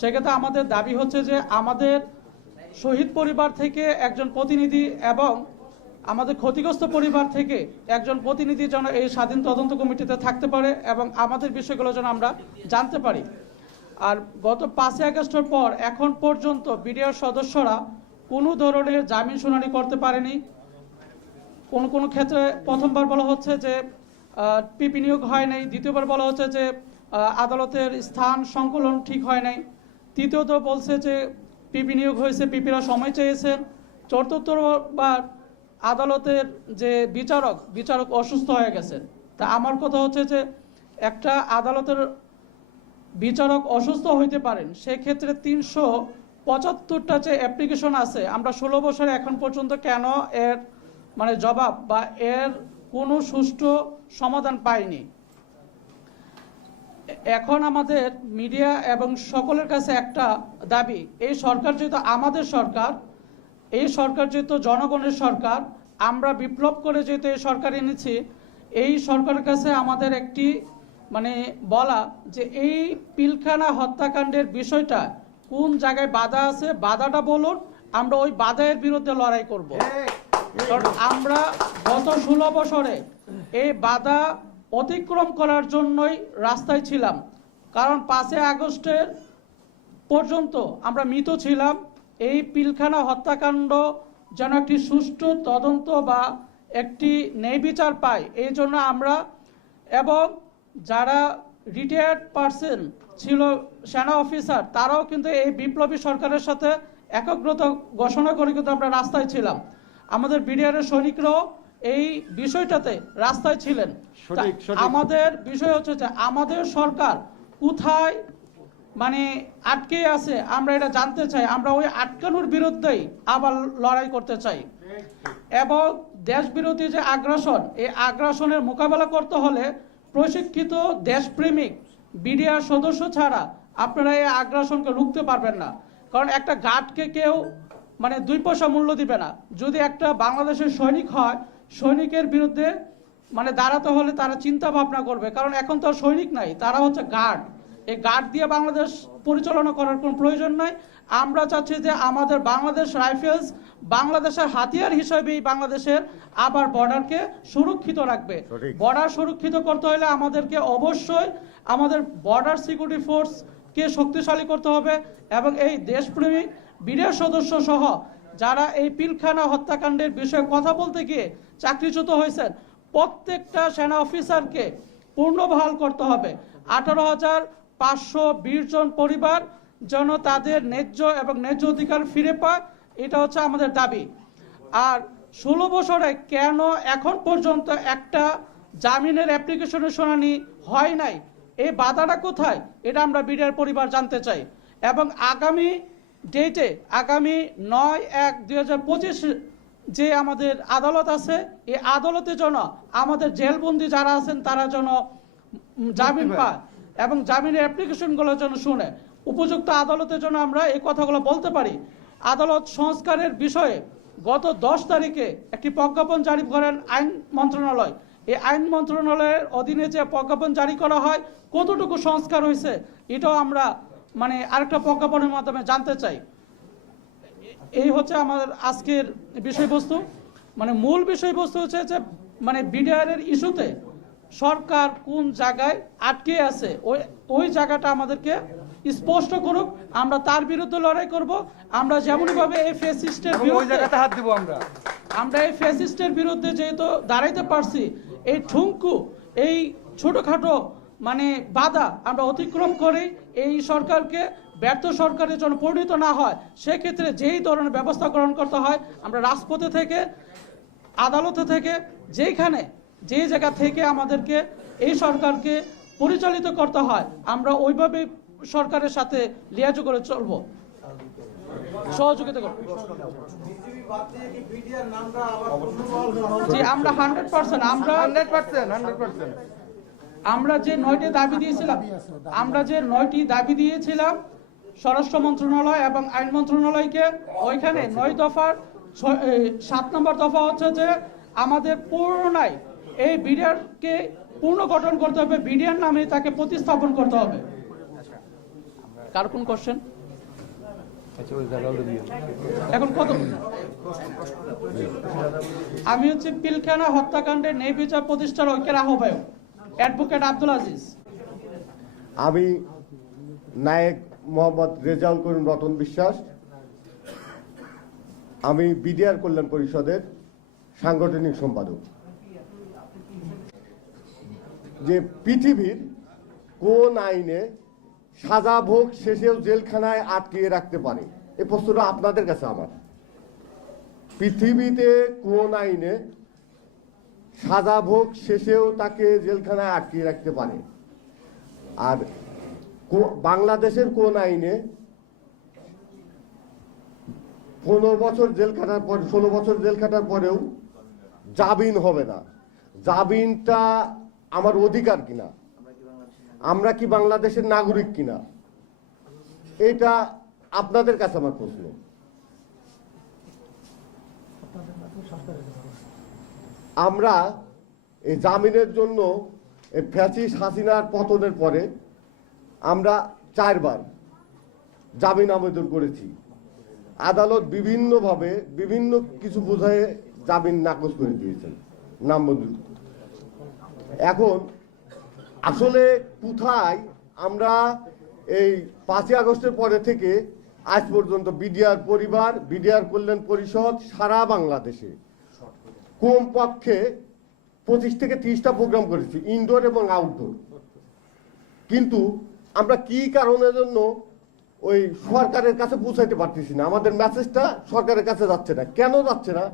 সেক্ষেত্রে আমাদের দাবি হচ্ছে যে আমাদের শহীদ পরিবার থেকে একজন প্রতিনিধি এবং আমাদের ক্ষতিগ্রস্ত পরিবার থেকে একজন প্রতিনিধি যেন এই স্বাধীন তদন্ত কমিটিতে থাকতে পারে এবং আমাদের বিষয়গুলো যেন আমরা জানতে পারি। আর গত পাঁচই আগস্টের পর এখন পর্যন্ত বিডিআর সদস্যরা কোনো ধরনের জামিন শুনানি করতে পারেনি। কোন কোন ক্ষেত্রে প্রথমবার বলা হচ্ছে যে পিপি নিয়োগ হয় নাই। দ্বিতীয়বার বলা হচ্ছে যে আদালতের স্থান সংকলন ঠিক হয় নাই। তৃতীয়ত বলছে যে পিপি নিয়োগ হয়েছে পিপিরা সময় চেয়েছেন চতুর্থবার আদালতের যে বিচারক বিচারক অসুস্থ হয়ে গেছেন তা আমার কথা হচ্ছে যে, একটা আদালতের বিচারক অসুস্থ হইতে পারেন, সেক্ষেত্রে তিনশো পঁচাত্তরটা যে অ্যাপ্লিকেশন আছে, আমরা ষোলো বছরে এখন পর্যন্ত কেন এর মানে জবাব বা এর কোনো সুষ্ঠু সমাধান পাইনি। এখন আমাদের মিডিয়া এবং সকলের কাছে একটা দাবি এই সরকার যেহেতু আমাদের সরকার এই সরকার যেহেতু জনগণের সরকার আমরা বিপ্লব করে যেহেতু এই সরকার এনেছি এই সরকারের কাছে আমাদের একটি মানে বলা যে এই পিলখানা হত্যাকাণ্ডের বিষয়টা কোন জায়গায় বাধা আছে বাধাটা বলুন আমরা ওই বাধায়ের বিরুদ্ধে লড়াই করব। আমরা গত ষোলো বছরে এই বাধা অতিক্রম করার জন্যই রাস্তায় ছিলাম। কারণ পাঁচই আগস্টের পর্যন্ত আমরা মৃত ছিলাম। এই পিলখানা হত্যাকাণ্ড যেন একটি সুষ্ঠু তদন্ত বা একটি ন্যায় বিচার পায়, এই জন্য আমরা এবং যারা রিটায়ার্ড পার্সন ছিল, সেনা অফিসার তারাও কিন্তু এই বিপ্লবী সরকারের সাথে একাগ্রতা ঘোষণা করে কিন্তু আমরা রাস্তায় ছিলাম। আমাদের বিডিআরের সৈনিকরাও এই বিষয়টাতে রাস্তায় ছিলেন। আমাদের বিষয় হচ্ছে যে আমাদের সরকার কোথায় মানে আটকে আছে আমরা এটা জানতে চাই। আমরা ওই আটকানোর বিরুদ্ধেই আবার লড়াই করতে চাই। এবং দেশ বিরোধী যে আগ্রাসন এই আগ্রাসনের মোকাবেলা করতে হলে প্রশিক্ষিত দেশপ্রেমিক বিডিআর সদস্য ছাড়া আপনারা এই আগ্রাসনকে রুখতে পারবেন না। কারণ একটা গার্ডকে কেউ মানে দুই পয়সা মূল্য দিবে না। যদি একটা বাংলাদেশের সৈনিক হয় সৈনিকের বিরুদ্ধে মানে দাঁড়াতে হলে তারা চিন্তা ভাবনা করবে। কারণ এখন তো সৈনিক নাই তারা হচ্ছে গার্ড এই গার্ড দিয়ে বাংলাদেশ পরিচালনা করার কোনো প্রয়োজন নাই। আমরা চাচ্ছি যে আমাদের বাংলাদেশ রাইফেলস বাংলাদেশের হাতিয়ার হিসেবেই বাংলাদেশের আবার বর্ডারকে সুরক্ষিত রাখবে। বর্ডার সুরক্ষিত করতে হলে আমাদেরকে অবশ্যই আমাদের বর্ডার সিকিউরিটি ফোর্সকে শক্তিশালী করতে হবে এবং এই দেশপ্রেমিক বিডিআর সদস্য সহ যারা এই পিলখানা হত্যাকাণ্ডের বিষয়ে কথা বলতে গিয়ে চাকরিচ্যুত হয়েছেন, প্রত্যেকটা সেনা অফিসারকে পূর্ণবহাল করতে হবে। আঠারো হাজার পাঁচশো বিশ জন পরিবার যেন তাদের ন্যায্য এবং ন্যায্য অধিকার ফিরে পায়, এটা হচ্ছে আমাদের দাবি। আর ষোলো বছরে কেন এখন পর্যন্ত একটা জামিনের অ্যাপ্লিকেশনের শুনানি হয় নাই? এই বাধাটা কোথায়? এটা আমরা বিডিআর পরিবার জানতে চাই। এবং আগামী ডেটে আগামী নয় এক দুই যে আমাদের আদালত আছে এই আদালতে যেন আমাদের জেলবন্দি যারা আছেন তারা যেন জামিন পায় এবং জামিনের অ্যাপ্লিকেশনগুলো যেন শুনে। উপযুক্ত আদালতের জন্য আমরা এই কথাগুলো বলতে পারি। আদালত সংস্কারের বিষয়ে গত দশ তারিখে একটি প্রজ্ঞাপন জারি করেন আইন মন্ত্রণালয়। এই আইন মন্ত্রণালয়ের অধীনে যে প্রজ্ঞাপন জারি করা হয় কতটুকু সংস্কার হয়েছে এটাও আমরা মানে আরেকটা প্রজ্ঞাপনের মাধ্যমে জানতে চাই। এই হচ্ছে আমাদের আজকের বিষয়বস্তু। মানে মূল বিষয়বস্তু হচ্ছে যে মানে বিডিআরের ইস্যুতে সরকার কোন জায়গায় আটকে আছে ওই ওই জায়গাটা আমাদেরকে স্পষ্ট করুক। আমরা তার বিরুদ্ধে লড়াই করব। আমরা যেমনভাবে এই ফেসিস্টের বিরুদ্ধে হাত দিব আমরা। আমরা এই ফ্যাসিস্টের বিরুদ্ধে যেহেতু দাঁড়াইতে পারছি এই ঠুঙ্কু এই ছোটখাটো মানে বাধা আমরা অতিক্রম করে এই সরকারকে ব্যর্থ সরকারের জন্য পরিণত না হয় সেক্ষেত্রে যেই ধরনের ব্যবস্থা গ্রহণ করতে হয় আমরা রাজপথে থেকে আদালতে থেকে যেইখানে যে জায়গা থেকে আমাদেরকে এই সরকারকে পরিচালিত করতে হয় আমরা ওইভাবে সরকারের সাথে লিয়াজু করে চলবো সহযোগিতা করব? জি আমরা হান্ড্রেড পার্সেন্ট আমরা হান্ড্রেড পার্সেন্ট হান্ড্রেড পার্সেন্ট আমরা যে নয়টি দাবি দিয়েছিলাম, আমরা যে নয়টি দাবি দিয়েছিলাম, স্বরাষ্ট্র মন্ত্রণালয় এবং আইন মন্ত্রণালয়কে, ওইখানে নয় দফার সাত নম্বর দফা হচ্ছে যে আমাদের পুনরায় এই বিডিআরকে পুনর্গঠন করতে হবে, বিডিআর নামে তাকে প্রতিস্থাপন করতে হবে। কার কোন কোশ্চেন এখন কত? আমি হচ্ছে পিলখানা হত্যাকাণ্ডের ন্যায় বিচার প্রতিষ্ঠার ঐক্যের আহ্বায়ক। অ্যাডভোকেট আব্দুল আজিজ। আমি নায়ক মোহাম্মদ রেজাউল করিম রতন বিশ্বাস। আমি বিডিআর কল্যাণ পরিষদের সাংগঠনিক সম্পাদক। যে পৃথিবীর কোন আইনে সাজা ভোগ শেষেও জেলখানায় আটকিয়ে রাখতে পারে এই প্রশ্নটা আপনাদের কাছে আমার। পৃথিবীতে কোন আইনে সাজা ভোগ শেষেও তাকে জেলখানায় আটকিয়ে রাখতে পারে। আর বাংলাদেশের কোন আইনে পনেরো বছর জেল খাটার পর, ষোলো বছর জেল খাটার পরেও জামিন হবে না। জামিনটা আমার অধিকার কিনা? আমরা কি বাংলাদেশের নাগরিক কিনা? এটা আপনাদের কাছে আমার প্রশ্ন। আমরা এই জামিনের জন্য ফ্যাসিস হাসিনার পতনের পরে আমরা চারবার জামিন আবেদন করেছি। আদালত বিভিন্নভাবে বিভিন্ন কিছু বোঝায় জামিন নাকচ করে দিয়েছেন। নামবন্ধু এখন আসলে কোথায় আমরা এই পাঁচই আগস্টের পরে থেকে আজ পর্যন্ত বিডিআর পরিবার, বিডিআর কল্যাণ পরিষদ সারা বাংলাদেশে কমপক্ষে পঁচিশ থেকে তিরিশটা প্রোগ্রাম করেছি ইনডোর এবং আউটডোর কিন্তু আমরা কি কারণের জন্য ওই সরকারের কাছে পৌঁছাইতে পারতেছি না? আমাদের মেসেজটা সরকারের কাছে যাচ্ছে না। কেন যাচ্ছে না?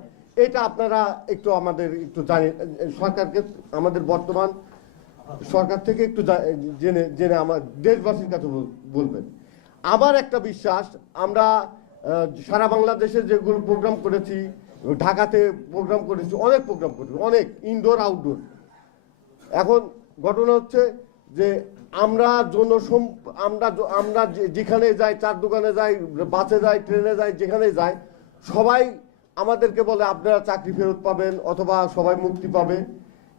এটা আপনারা একটু আমাদের একটু জানি, সরকারকে, আমাদের বর্তমান সরকার থেকে একটু জেনে জেনে আমার দেশবাসীর কাছে বলবেন। আমার একটা বিশ্বাস, আমরা সারা বাংলাদেশে যেগুলো প্রোগ্রাম করেছি ঢাকাতে প্রোগ্রাম করেছি, অনেক প্রোগ্রাম করেছি, অনেক ইনডোর আউটডোর এখন ঘটনা হচ্ছে যে আমরা জন্য আমরা আমরা যেখানে যাই, চার দোকানে যাই, বাসে যাই, ট্রেনে যাই, যেখানে যাই, সবাই আমাদেরকে বলে, আপনারা চাকরি ফেরত পাবেন অথবা সবাই মুক্তি পাবে।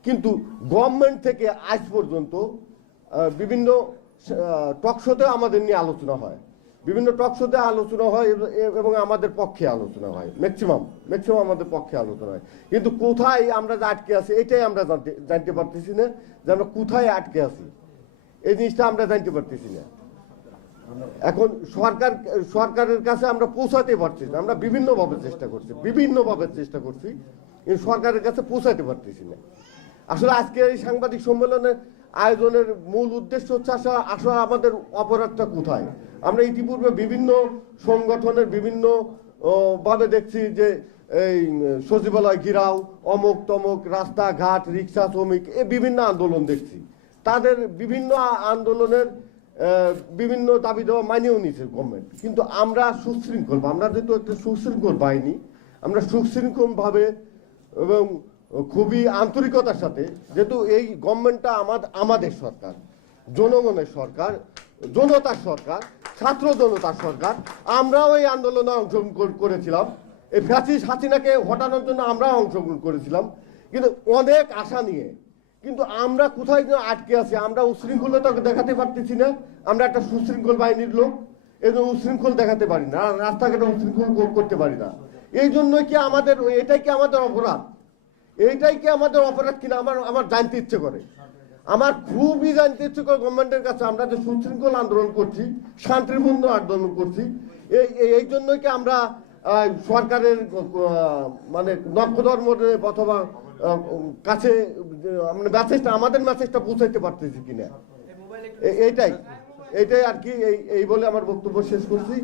কিন্তু গভর্নমেন্ট থেকে আজ পর্যন্ত বিভিন্ন টক শোতে আমাদের নিয়ে আলোচনা হয়। বিভিন্ন টক শোতে আলোচনা হয় এবং আমাদের পক্ষে আলোচনা হয়। ম্যাক্সিমাম ম্যাক্সিমাম আমাদের পক্ষে আলোচনা হয়। কিন্তু কোথায় আমরা যে আটকে আছি, এটাই আমরা জানতে জানতে পারতেছি না যে আমরা কোথায় আটকে আছি। এই জিনিসটা আমরা জানতে পারতেছি না। এখন সরকার, সরকারের কাছে আমরা পৌঁছাতে পারছি না। আমরা বিভিন্নভাবে চেষ্টা করছি, বিভিন্নভাবে চেষ্টা করছি, কিন্তু সরকারের কাছে পৌঁছাতে পারতেছি না। আসলে আজকে এই সাংবাদিক সম্মেলনের আয়োজনের মূল উদ্দেশ্য হচ্ছে আসা আমাদের অপরাধটা কোথায়? আমরা ইতিপূর্বে বিভিন্ন সংগঠনের বিভিন্ন ভাবে দেখছি যে এই সচিবালয় ঘিরাও, অমুক তমুক, রাস্তাঘাট, রিক্সা শ্রমিক, এ বিভিন্ন আন্দোলন দেখছি। তাদের বিভিন্ন আন্দোলনের বিভিন্ন দাবি দেওয়া মানিয়েও নিয়েছে গভর্নমেন্ট কিন্তু আমরা সুশৃঙ্খল আমরা যেহেতু একটা সুশৃঙ্খল বাহিনী, আমরা সুশৃঙ্খলভাবে এবং খুবই আন্তরিকতার সাথে, যেহেতু এই গভর্নমেন্টটা আমাদের আমাদের সরকার, জনগণের সরকার, জনতার সরকার, ছাত্র জনতার সরকার, আমরাও এই আন্দোলনে অংশগ্রহণ করেছিলাম। এই ফ্যাসিস হাসিনাকে হটানোর জন্য আমরাও অংশগ্রহণ করেছিলাম। কিন্তু অনেক আশা নিয়ে, কিন্তু আমরা কোথায় যেন আটকে আছি, আমরা উশৃঙ্খলতা দেখাতে পারতেছি না, আমরা একটা সুশৃঙ্খল বাহিনীর লোক এই জন্য উশৃঙ্খল দেখাতে পারি না, রাস্তাঘাটে উশৃঙ্খল করতে পারি না। এই জন্য কি আমাদের, এটাই কি আমাদের অপরাধ? এইটাই কি আমাদের অপরাধ কিনা? আমার আমার জানতে ইচ্ছে করে। আমার খুবই জানতে ইচ্ছে করে গভর্নমেন্টের কাছে আমরা যে সুশৃঙ্খল আন্দোলন করছি, শান্তিপূর্ণ আন্দোলন করছি, এই, এই- জন্যই কি আমরা সরকারের মানে নক্ষধর্ম অথবা কাছে আমরা মেসেজটা আমাদের মেসেজটা পৌঁছাইতে পারতেছি কিনা? এইটাই। এইটাই আর কি এই বলে আমার বক্তব্য শেষ করছি।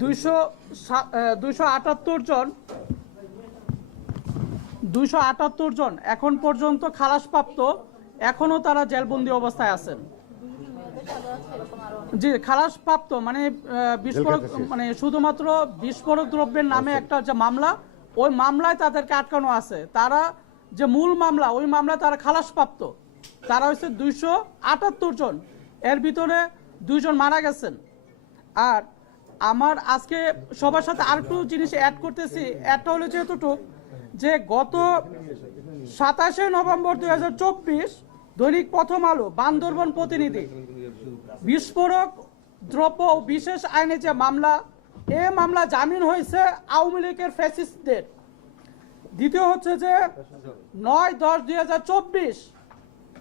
দুইশো দুইশো আটাত্তর জন। দুইশো আটাত্তর জন এখন পর্যন্ত খালাসপ্রাপ্ত। এখনও তারা জেলবন্দি অবস্থায় আছেন। জি খালাসপ্রাপ্ত মানে বিস্ফোরক। মানে শুধুমাত্র বিস্ফোরক দ্রব্যের নামে একটা যে মামলা ওই মামলায় তাদেরকে আটকানো আছে। তারা যে মূল মামলা ওই মামলায় তারা খালাসপ্রাপ্ত। তারা হচ্ছে দুইশো আটাত্তর জন। এর ভিতরে দুইজন মারা গেছেন। আর আমার আজকে সবার সাথে আরেকটু জিনিস অ্যাড করতেছি। অ্যাডটা হলো যেহেতু যে গত সাতাশে নভেম্বর দুই হাজার চব্বিশ দৈনিক প্রথম আলো, বান্দরবন প্রতিনিধি, বিস্ফোরক, দ্রব্য বিশেষ আইনে যে মামলা, এ মামলা জামিন হয়েছে আওয়ামী লীগের ফ্যাসিস্টদের। দ্বিতীয় হচ্ছে যে নয় দশ দুই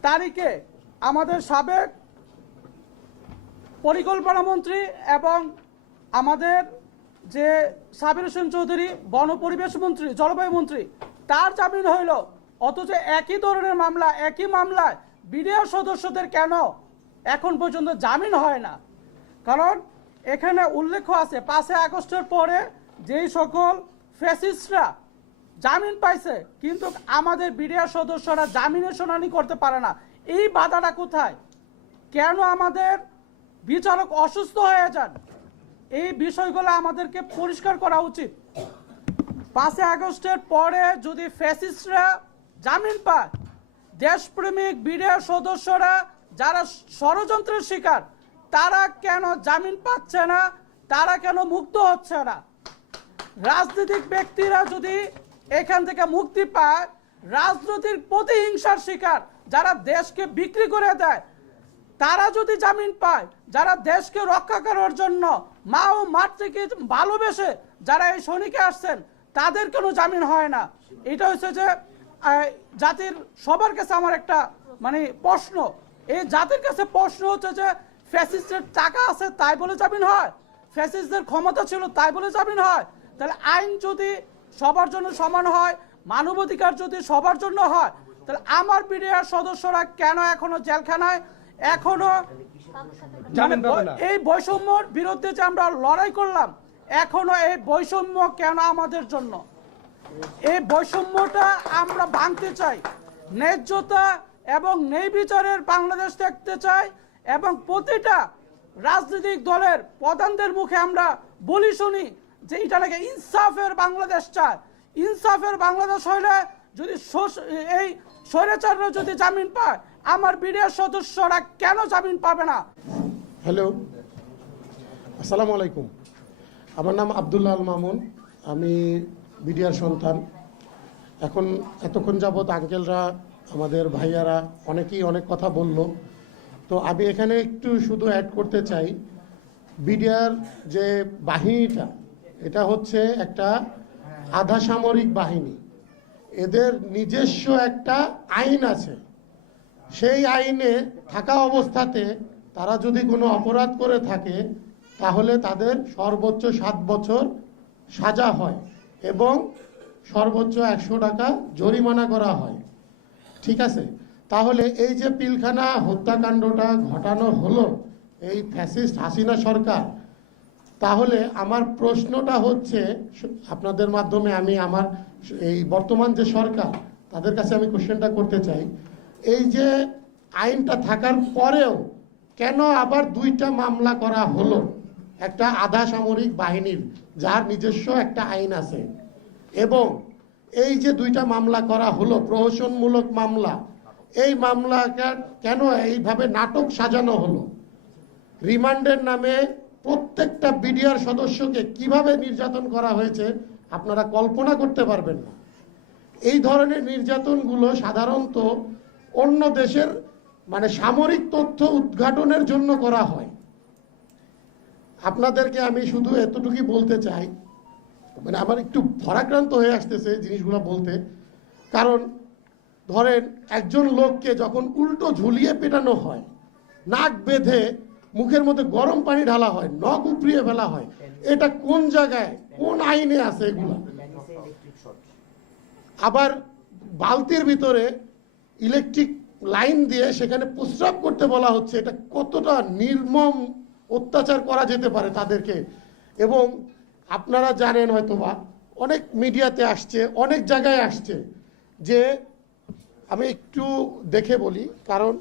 তারিখে আমাদের সাবেক পরিকল্পনা মন্ত্রী এবং আমাদের যে সাবির হোসেন চৌধুরী, বন পরিবেশ মন্ত্রী, জলবায়ু মন্ত্রী, তার জামিন হইল। অথচ একই ধরনের মামলা, একই মামলায় বিডিও সদস্যদের কেন এখন পর্যন্ত জামিন হয় না? কারণ এখানে উল্লেখ আছে, পাঁচই আগস্টের পরে যেই সকল ফ্যাসিস্টরা জামিন পাইছে, কিন্তু আমাদের বিডিআর সদস্যরা জামিনের শুনানি করতে পারে না। এই বাধাটা কোথায়? কেন আমাদের বিচারক অসুস্থ হয়ে যান। এই বিষয়গুলো আমাদেরকে পরিষ্কার করা উচিত। পাঁচই আগস্টের পরে যদি ফ্যাসিস্টরা জামিন পায়, দেশপ্রেমিক বিডিআর সদস্যরা যারা ষড়যন্ত্রের শিকার, তারা কেন জামিন পাচ্ছে না? তারা কেন মুক্ত হচ্ছে না? রাজনৈতিক ব্যক্তিরা যদি এখান থেকে মুক্তি পায়, রাজনৈতিক প্রতিহিংসার শিকার যারা দেশকে বিক্রি করে দেয় তারা যদি জামিন পায়, যারা দেশকে রক্ষা করার জন্য মা ও মাতৃকে ভালোবেসে যারা এই সৈনিকে আসছেন, তাদের কোনো জামিন হয় না। এটা হচ্ছে যে জাতির সবার কাছে আমার একটা মানে প্রশ্ন। এই জাতির কাছে প্রশ্ন হচ্ছে যে, ফ্যাসিস্টের টাকা আছে, তাই বলে জামিন হয়? ফ্যাসিস্টদের ক্ষমতা ছিল, তাই বলে জামিন হয়? তাহলে আইন যদি সবার জন্য সমান হয়, মানবাধিকার যদি সবার জন্য হয়, তাহলে আমার বিডিআর সদস্যরা কেন এখনও জেলখানায় এখনও মানে। এই বৈষম্যর বিরুদ্ধে যে আমরা লড়াই করলাম এখনও এই বৈষম্য কেন আমাদের জন্য এই বৈষম্যটা আমরা ভাঙতে চাই ন্যায্যতা এবং ন্যায় বিচারের বাংলাদেশ দেখতে চাই এবং প্রতিটা রাজনৈতিক দলের প্রধানদের মুখে আমরা বলি শুনি যে এটা নাকি ইনসাফের বাংলাদেশ চায় ইনসাফের বাংলাদেশ হইলে যদি এই স্বৈরাচাররা যদি জামিন পায় আমার বিডিআর সদস্যরা কেন জামিন পাবে না? হ্যালো, আসসালামু আলাইকুম। আমার নাম আবদুল্লাহ আল মামুন, আমি বিডিআর সন্তান। এখন এতক্ষণ যাবৎ আঙ্কেলরা, আমাদের ভাইয়ারা অনেকেই অনেক কথা বলল। তো আমি এখানে একটু শুধু অ্যাড করতে চাই, বিডিআর যে বাহিনীটা, এটা হচ্ছে একটা আধা সামরিক বাহিনী। এদের নিজস্ব একটা আইন আছে। সেই আইনে থাকা অবস্থাতে তারা যদি কোনো অপরাধ করে থাকে, তাহলে তাদের সর্বোচ্চ সাত বছর সাজা হয় এবং সর্বোচ্চ একশো টাকা জরিমানা করা হয়। ঠিক আছে? তাহলে এই যে পিলখানা হত্যাকাণ্ডটা ঘটানো হলো, এই ফ্যাসিস্ট হাসিনা সরকার, তাহলে আমার প্রশ্নটা হচ্ছে, আপনাদের মাধ্যমে আমি আমার এই বর্তমান যে সরকার, তাদের কাছে আমি কোশ্চেনটা করতে চাই। এই যে আইনটা থাকার পরেও কেন আবার দুইটা মামলা করা হলো? একটা আধা সামরিক বাহিনীর, যার নিজস্ব একটা আইন আছে। এবং এই যে দুইটা মামলা করা হলো, প্রহসনমূলক মামলা, এই মামলাটা কেন এইভাবে নাটক সাজানো হলো? রিমান্ডের নামে প্রত্যেকটা বিডিআর সদস্যকে কীভাবে নির্যাতন করা হয়েছে আপনারা কল্পনা করতে পারবেন না। এই ধরনের নির্যাতনগুলো সাধারণত অন্য দেশের মানে সামরিক তথ্য উদ্ঘাটনের জন্য করা হয়। আপনাদেরকে আমি শুধু এতটুকুই বলতে চাই মানে আমার একটু ভরাক্রান্ত হয়ে আসতেছে জিনিসগুলো বলতে। কারণ ধরেন, একজন লোককে যখন উল্টো ঝুলিয়ে পেটানো হয়, নাক বেঁধে মুখের মধ্যে গরম পানি ঢালা হয়, নখ উপড়িয়ে ফেলা হয়, এটা কোন জায়গায়, কোন আইনে আছে এগুলো? আবার বালতির ভিতরে ইলেকট্রিক লাইন দিয়ে সেখানে প্রস্রাব করতে বলা হচ্ছে, এটা কতটা নির্মম অত্যাচার করা যেতে পারে তাদেরকে? এবং আপনারা জানেন হয়তোবা, অনেক মিডিয়াতে আসছে, অনেক জায়গায় আসছে যে, আমি একটু দেখে বলি, কারণ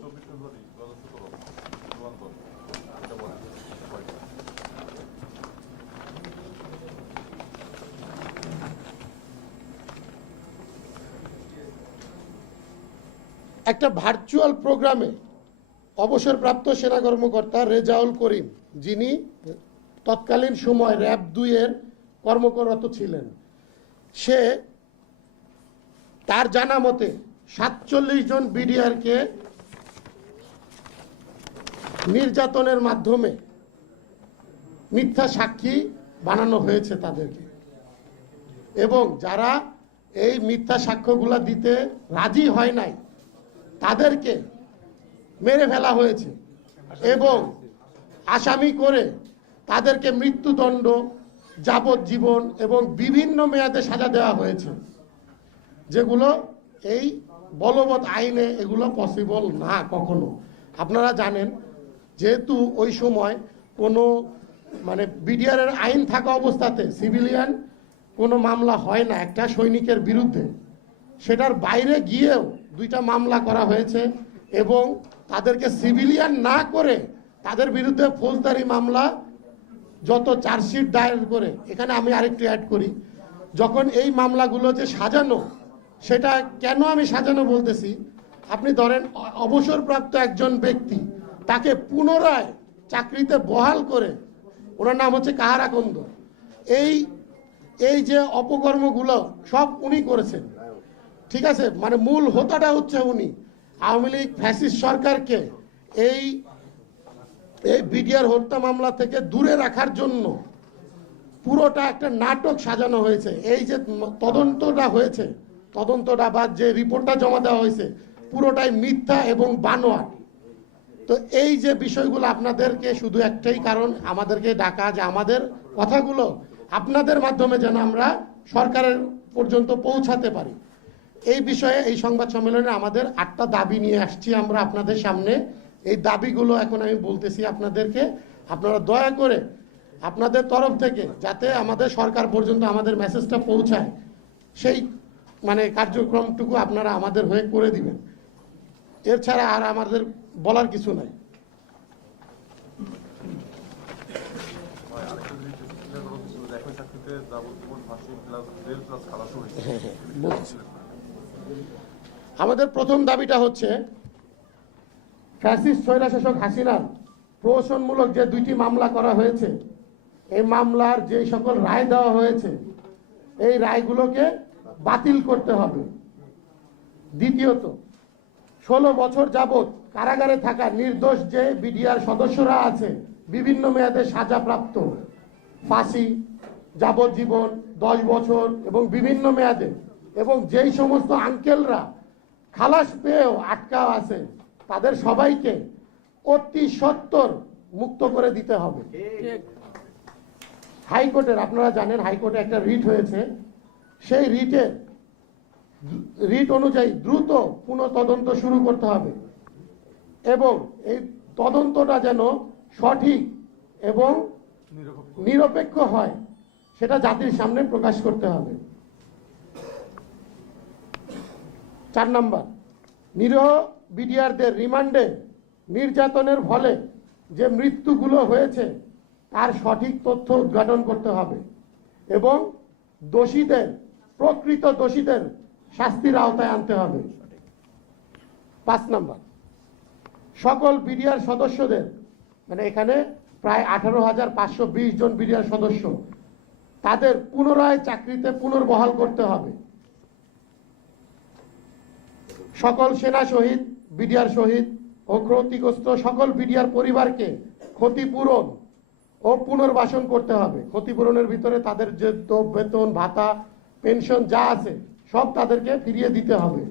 একটা ভার্চুয়াল প্রোগ্রামে অবসরপ্রাপ্ত সেনা কর্মকর্তা রেজাউল করিম, যিনি তৎকালীন সময় র্যাব দুইয়ের কর্মকরত ছিলেন, সে তার জানা মতে সাতচল্লিশ জন বিডিআরকে নির্যাতনের মাধ্যমে মিথ্যা সাক্ষী বানানো হয়েছে তাদেরকে। এবং যারা এই মিথ্যা সাক্ষ্যগুলো দিতে রাজি হয় নাই তাদেরকে মেরে ফেলা হয়েছে এবং আসামি করে তাদেরকে মৃত্যুদণ্ড, যাবজ্জীবন এবং বিভিন্ন মেয়াদে সাজা দেওয়া হয়েছে, যেগুলো এই বলবৎ আইনে এগুলো পসিবল না কখনো। আপনারা জানেন, যেহেতু ওই সময় কোনো মানে বিডিআরের আইন থাকা অবস্থাতে সিভিলিয়ান কোনো মামলা হয় না একটা সৈনিকের বিরুদ্ধে। সেটার বাইরে গিয়েও দুইটা মামলা করা হয়েছে এবং তাদেরকে সিভিলিয়ান না করে তাদের বিরুদ্ধে ফৌজদারি মামলা, যত চার্জশিট দায়ের করে, এখানে আমি আরেকটু অ্যাড করি। যখন এই মামলাগুলো যে সাজানো, সেটা কেন আমি সাজানো বলতেছি? আপনি ধরেন অবসরপ্রাপ্ত একজন ব্যক্তি, তাকে পুনরায় চাকরিতে বহাল করে, ওনার নাম হচ্ছে কাহারাকন্দ এই এই যে অপকর্মগুলো সব উনি করেছেন। ঠিক আছে? মানে মূল হোতাটা হচ্ছে উনি। আওয়ামী লীগ, ফ্যাসিস্ট সরকারকে এই এই বিডিআর হত্যা মামলা থেকে দূরে রাখার জন্য পুরোটা একটা নাটক সাজানো হয়েছে। এই যে তদন্তটা হয়েছে, তদন্তটা বা যে রিপোর্টটা জমা দেওয়া হয়েছে, পুরোটাই মিথ্যা এবং বানোয়াট। তো এই যে বিষয়গুলো আপনাদেরকে শুধু একটাই কারণ, আমাদেরকে ডাকা যে আমাদের কথাগুলো আপনাদের মাধ্যমে যেন আমরা সরকারের পর্যন্ত পৌঁছাতে পারি। এই বিষয়ে এই সংবাদ সম্মেলনে আমাদের আটটা দাবি নিয়ে আসছি আমরা আপনাদের সামনে। এই দাবিগুলো এখন আমি বলতেছি আপনাদেরকে। আপনারা দয়া করে আপনাদের তরফ থেকে যাতে আমাদের সরকার পর্যন্ত আমাদের মেসেজটা পৌঁছায়, সেই মানে কার্যক্রমটুকু আপনারা আমাদের হয়ে করে দিবেন। এর ছাড়া আর আমাদের বলার কিছু নাই। খালাস হয়েছে বলছি। আমাদের প্রথম দাবিটা হচ্ছে, ফ্যাসিস্ট স্বৈরাশাসক হাসিনার প্রহসনমূলক যে দুইটি মামলা করা হয়েছে, এই মামলার যে সকল রায় দেওয়া হয়েছে, এই রায়গুলোকে বাতিল করতে হবে। দ্বিতীয়ত, ষোলো বছর যাবৎ কারাগারে থাকা নির্দোষ যে বিডিআর সদস্যরা আছে, বিভিন্ন মেয়াদে সাজাপ্রাপ্ত, ফাঁসি, যাবজ্জীবন, দশ বছর এবং বিভিন্ন মেয়াদে এবং যেই সমস্ত আঙ্কেলরা খালাস পেয়েও আটকা আছে, তাদের সবাইকে অতি সত্তর মুক্ত করে দিতে হবে। হাইকোর্টের, আপনারা জানেন হাইকোর্টে একটা রিট হয়েছে। সেই রিটের রিট অনুযায়ী দ্রুত পুনঃ তদন্ত শুরু করতে হবে এবং এই তদন্তটা যেন সঠিক এবং নিরপেক্ষ হয়, সেটা জাতির সামনে প্রকাশ করতে হবে। চার নম্বর, নিরহ বিডিআরদের রিমান্ডে নির্যাতনের ফলে যে মৃত্যুগুলো হয়েছে, তার সঠিক তথ্য উদ্ঘাটন করতে হবে এবং দোষীদের, প্রকৃত দোষীদের শাস্তির আওতায় আনতে হবে। পাঁচ নাম্বার, সকল বিডিআর সদস্যদের মানে এখানে প্রায় আঠারো হাজার পাঁচশো বিশ জন বিডিআর সদস্য, তাদের পুনরায় চাকরিতে পুনর্বহাল করতে হবে। সকল সেনা শহীদ বিডিআর শহীদ ও ক্ষতিগ্রস্ত সকল বিডিআর পরিবারকে ক্ষতিপূরণ ও পুনর্বাসন করতে হবে। ক্ষতিপূরণের ভিতরে তাদের যে বেতন ভাতা পেনশন যা আছে সব তাদেরকে ফিরিয়ে দিতে হবে।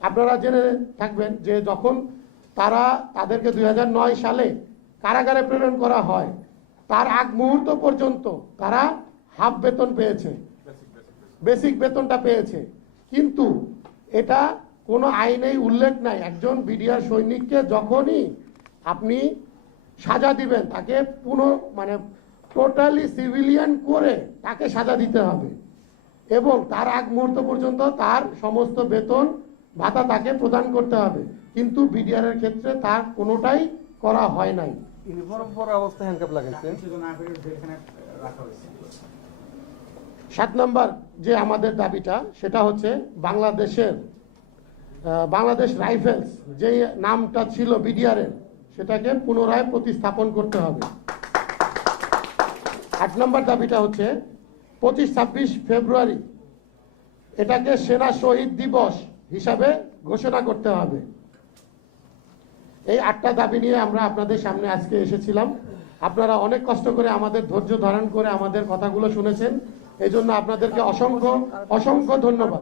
আপনারা জেনে থাকবেন যে যখন তারা তাদেরকে দু হাজার নয় সালে কারাগারে প্রেরণ করা হয় তার আগ মুহূর্ত পর্যন্ত তারা হাফ বেতন পেয়েছে। বেসিক বেতনটা পেয়েছে। কিন্তু এটা কোনো আইনেই উল্লেখ নাই। একজন বিডিআর সৈনিককে যখনই আপনি সাজা দিবেন তাকে পুনঃ মানে টোটালি সিভিলিয়ান করে তাকে সাজা দিতে হবে। এবং তার আগ মুহূর্ত পর্যন্ত তার সমস্ত বেতন ভাতা তাকে প্রদান করতে হবে। কিন্তু বিডিআর এর ক্ষেত্রে তার কোনোটাই করা হয় নাই। সাত নম্বর যে আমাদের দাবিটা সেটা হচ্ছে বাংলাদেশের বাংলাদেশ রাইফেলস যে নামটা ছিল বিডিআরের, সেটাকে পুনরায় প্রতিস্থাপন করতে হবে। আট নম্বর দাবিটা হচ্ছে, পঁচিশ ছাব্বিশ ফেব্রুয়ারি এটাকে সেনা শহীদ দিবস হিসাবে ঘোষণা করতে হবে। এই আটটা দাবি নিয়ে আমরা আপনাদের সামনে আজকে এসেছিলাম। আপনারা অনেক কষ্ট করে আমাদের ধৈর্য ধারণ করে আমাদের কথাগুলো শুনেছেন। এই জন্য আপনাদেরকে অসংখ্য অসংখ্য ধন্যবাদ।